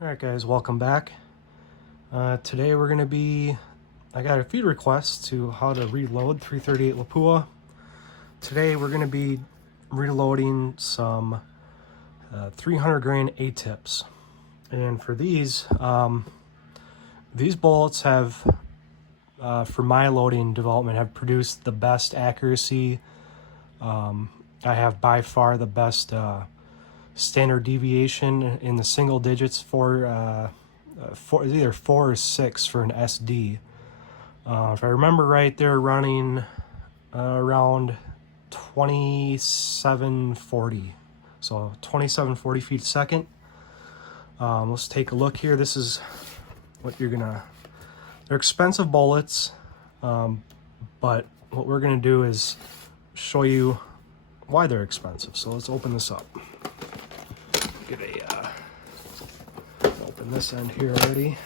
Alright guys, welcome back. Today we're going to I got a few requests to how to reload 338 Lapua. Today we're going to be reloading some 300 grain ATIPs. And for these bullets have, for my loading development, have produced the best accuracy. I have by far the best standard deviation in the single digits for either 4 or 6 for an SD. If I remember right, they're running around 2740, so 2740 feet a second. Let's take a look here. This is what they're expensive bullets, but what we're gonna do is show you why they're expensive. So let's open this up. Get open this end here already.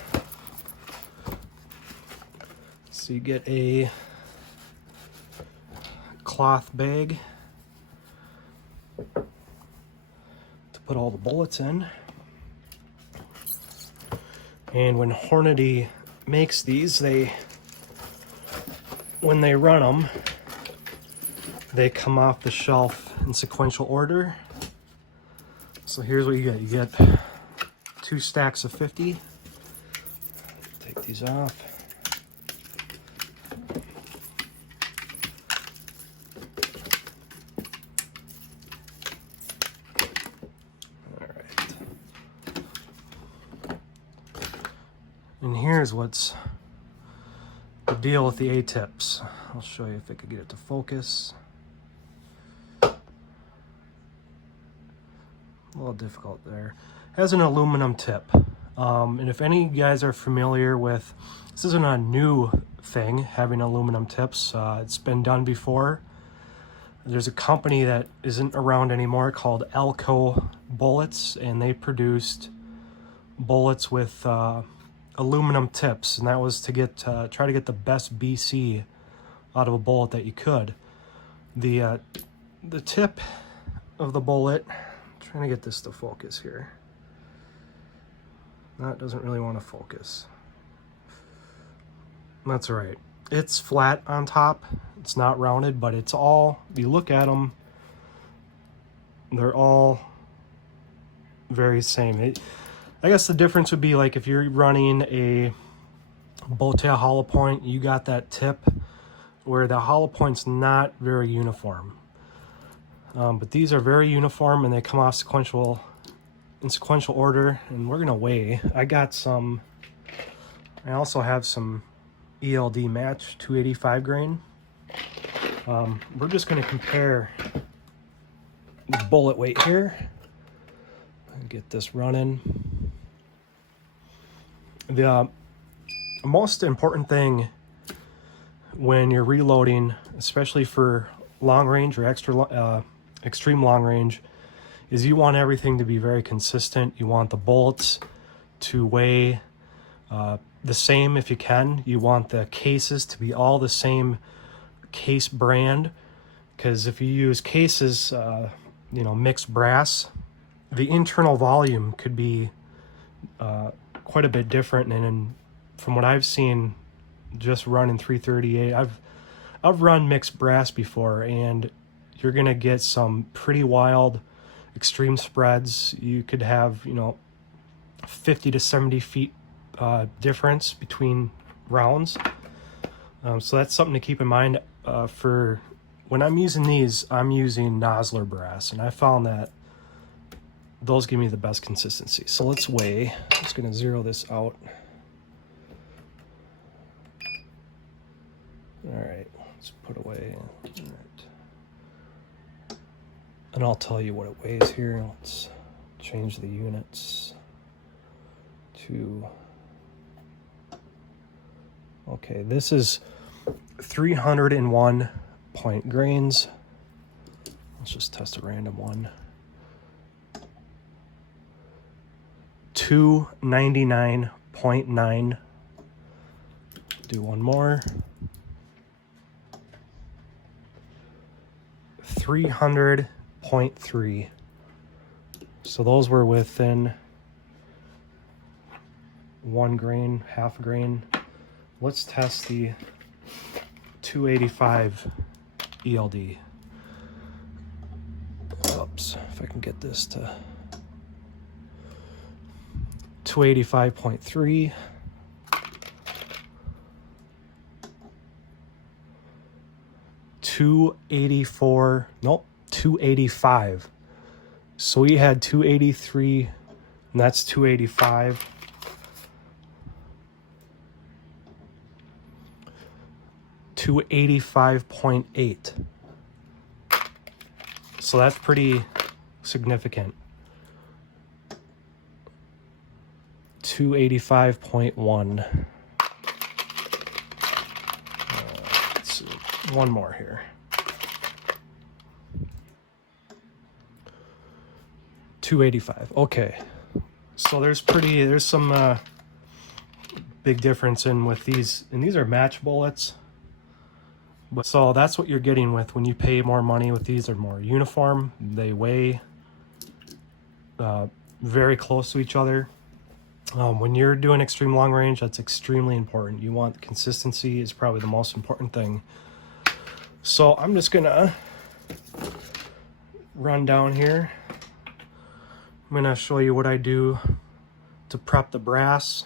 So you get a cloth bag to put all the bullets in. And when Hornady makes these, when they run them, they come off the shelf in sequential order. So here's what you get. You get 2 stacks of 50. Take these off. All right. And here's what's the deal with the ATIPs. I'll show you if I could get it to focus. A little difficult there. It has an aluminum tip. And if any of you guys are familiar with, this isn't a new thing, having aluminum tips. It's been done before. There's a company that isn't around anymore called Elco Bullets, and they produced bullets with aluminum tips, and that was to try to get the best BC out of a bullet that you could. The tip of the bullet, trying to get this to focus here. That doesn't really want to focus. That's all right. It's flat on top. It's not rounded, but it's all, you look at them, they're all very same. I guess the difference would be like if you're running a bow tail hollow point, you got that tip where the hollow point's not very uniform. But these are very uniform, and they come off in sequential order, and we're gonna weigh. I also have some ELD match 285 grain. We're just gonna compare the bullet weight here and get this running. The most important thing when you're reloading, especially for long range or extreme long range, is you want everything to be very consistent. You want the bullets to weigh the same if you can. You want the cases to be all the same case brand, because if you use cases, mixed brass, the internal volume could be quite a bit different. And from what I've seen, just running 338, I've run mixed brass before, and you're gonna get some pretty wild extreme spreads. You could have 50 to 70 feet difference between rounds. So that's something to keep in mind. For when I'm using these, I'm using Nosler brass, and I found that those give me the best consistency. So let's weigh. I'm just gonna zero this out. All right, let's put away. All right. And I'll tell you what it weighs here. Let's change the units to, okay, this is 301 point grains. Let's just test a random one. 299.9. Do one more. 300.3. So those were within 1 grain, half a grain. Let's test the 285 ELD. Oops, if I can get this to 285.3. 284, nope, 285. So we had 283, and that's 285. $285.8. So that's pretty significant. 285.1. Let's see. One more here. 285. Okay. So there's some big difference in with these, and these are match bullets. But so that's what you're getting with when you pay more money with these. They're more uniform. They weigh very close to each other. When you're doing extreme long range, that's extremely important. You want consistency is probably the most important thing. So I'm just gonna run down here. I'm gonna show you what I do to prep the brass,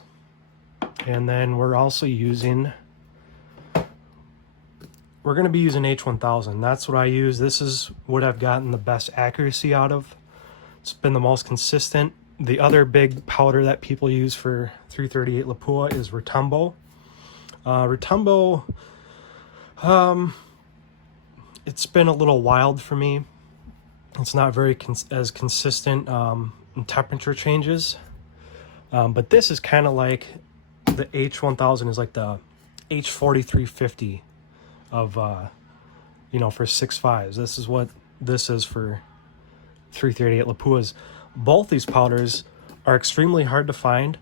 and then we're also using. We're going to be using H1000. That's what I use. This is what I've gotten the best accuracy out of. It's been the most consistent. The other big powder that people use for 338 Lapua is Retumbo. Retumbo, it's been a little wild for me. It's not very as consistent in temperature changes. But this is kind of like the H1000 is like the H4350 of you know, for 6.5s. This is what this is for 338 Lapuas. Both these powders are extremely hard to find.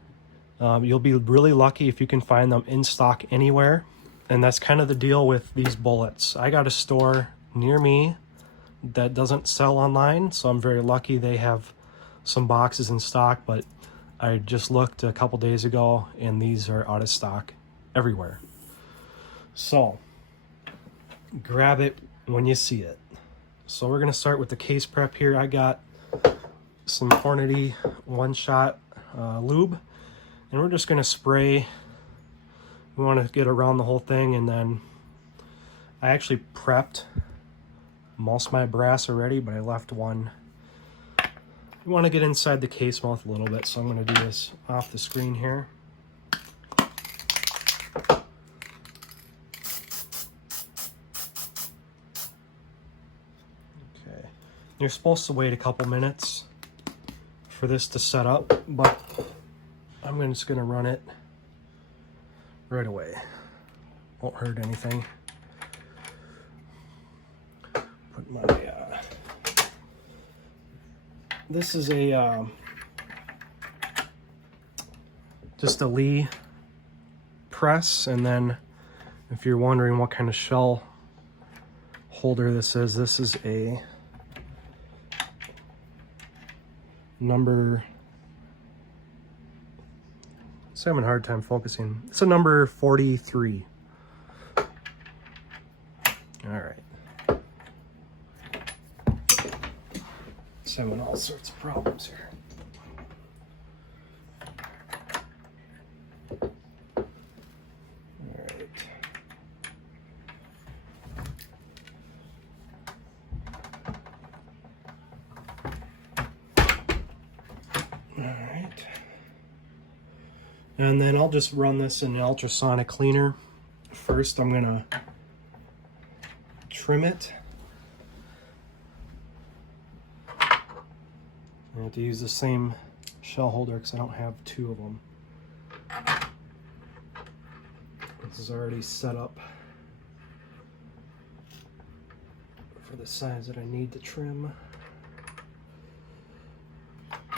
You'll be really lucky if you can find them in stock anywhere, and that's kind of the deal with these bullets. I got a store near me that doesn't sell online, so I'm very lucky they have some boxes in stock, but I just looked a couple days ago and these are out of stock everywhere. So grab it when you see it. So we're going to start with the case prep here. I got some Hornady one-shot lube, and we're just going to spray. We want to get around the whole thing, and then I actually prepped most of my brass already, but I left one. We want to get inside the case mouth a little bit, so I'm going to do this off the screen here. You're supposed to wait a couple minutes for this to set up, but I'm just going to run it right away. Won't hurt anything. Put my this is a just a Lee press, and then if you're wondering what kind of shell holder this is a number, so I'm having a hard time focusing. It's a number 43. All right. It's having all sorts of problems here. All right. And then I'll just run this in an ultrasonic cleaner. First, I'm gonna trim it. I have to use the same shell holder because I don't have two of them. This is already set up for the size that I need to trim. Rub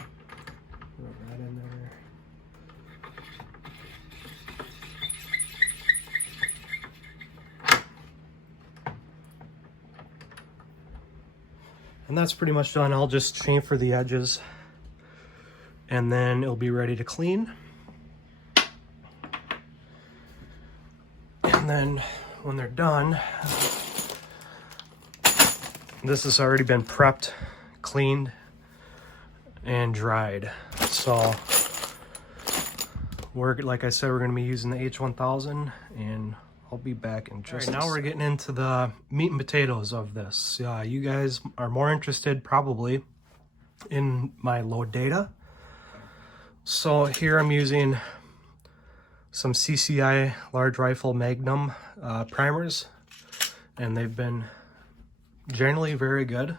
that in there. And that's pretty much done. I'll just chamfer the edges and then it'll be ready to clean. And then when they're done, this has already been prepped, cleaned, and dried. So like I said, we're going to be using the H1000, and I'll be back in just a second. Now we're getting into the meat and potatoes of this. You guys are more interested probably in my load data. So here I'm using some CCI large rifle Magnum primers, and they've been generally very good.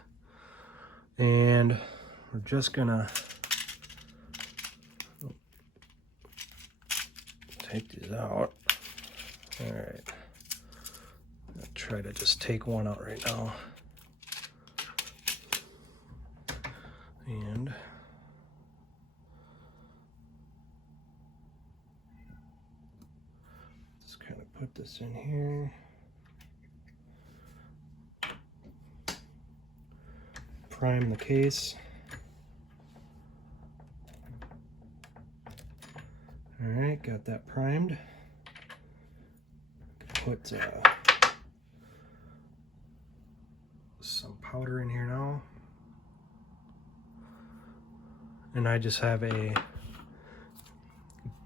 And we're just gonna take these out. All right, I'll try to just take one out right now. And just kind of put this in here. Prime the case. All right, got that primed. Put some powder in here now. And I just have a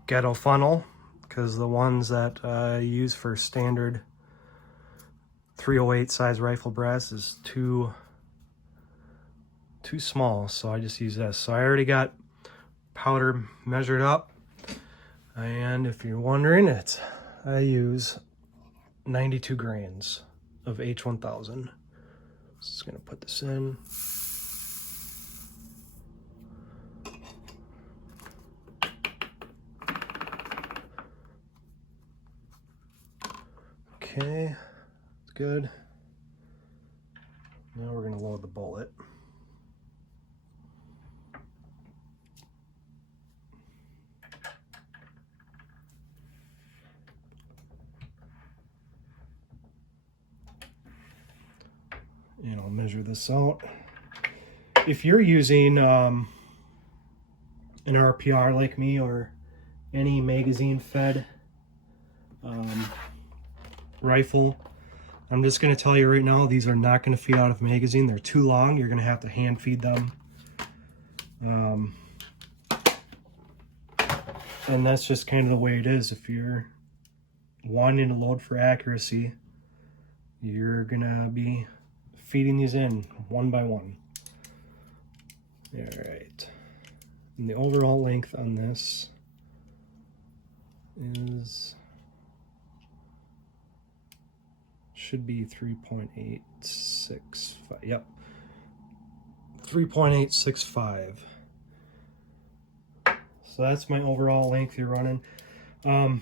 ghetto funnel, because the ones that I use for standard 308 size rifle brass is too small, so I just use this. So I already got powder measured up, and if you're wondering, I use 92 grains of H1000. Just gonna put this in. Okay, it's good. Now we're gonna load the bullet. And I'll measure this out. If you're using an RPR like me, or any magazine fed rifle, I'm just going to tell you right now, these are not going to feed out of magazine. They're too long. You're going to have to hand feed them. And that's just kind of the way it is. If you're wanting to load for accuracy, you're going to be feeding these in one by one. All right. And the overall length on this should be 3.865. Yep. 3.865. So that's my overall length you're running. The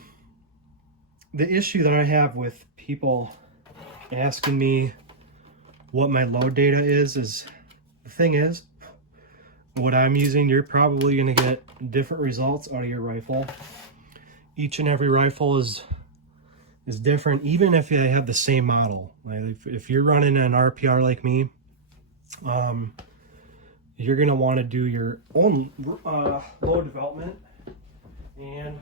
issue that I have with people asking me what my load data is the thing is, what I'm using, you're probably going to get different results out of your rifle. Each and every rifle is different, even if they have the same model. Like if you're running an RPR like me, you're going to want to do your own load development. And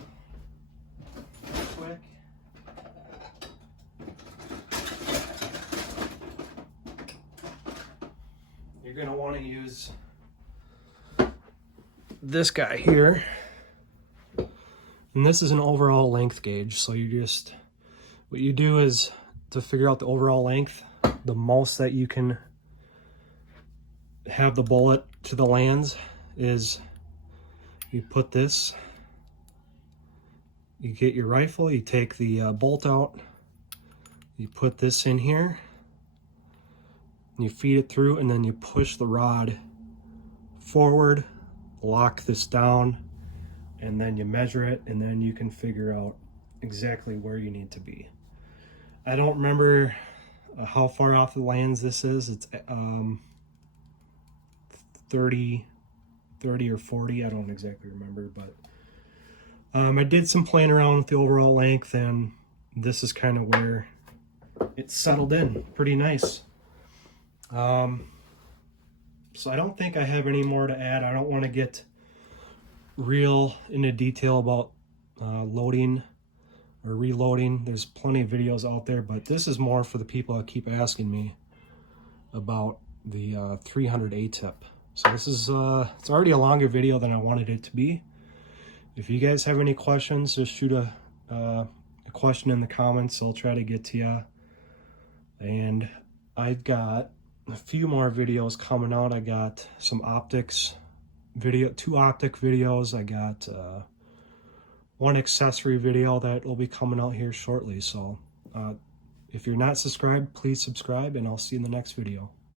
quick, you're going to want to use this guy here, and this is an overall length gauge. So what you do is, to figure out the overall length, the most that you can have the bullet to the lands is you put this, you get your rifle, you take the bolt out, you put this in here, and you feed it through, and then you push the rod forward, lock this down, and then you measure it, and then you can figure out exactly where you need to be. I don't remember how far off the lands this is. It's 30 or 40, I don't exactly remember, but I did some playing around with the overall length, and this is kind of where it's settled in pretty nice. So I don't think I have any more to add. I don't want to get real into detail about loading or reloading. There's plenty of videos out there, but this is more for the people that keep asking me about the 300 ATIP. So this is, it's already a longer video than I wanted it to be. If you guys have any questions, just shoot a question in the comments. I'll try to get to you. And I've got a few more videos coming out. I got some optics video, 2 optic videos. I got one accessory video that will be coming out here shortly. So if you're not subscribed, please subscribe, and I'll see you in the next video.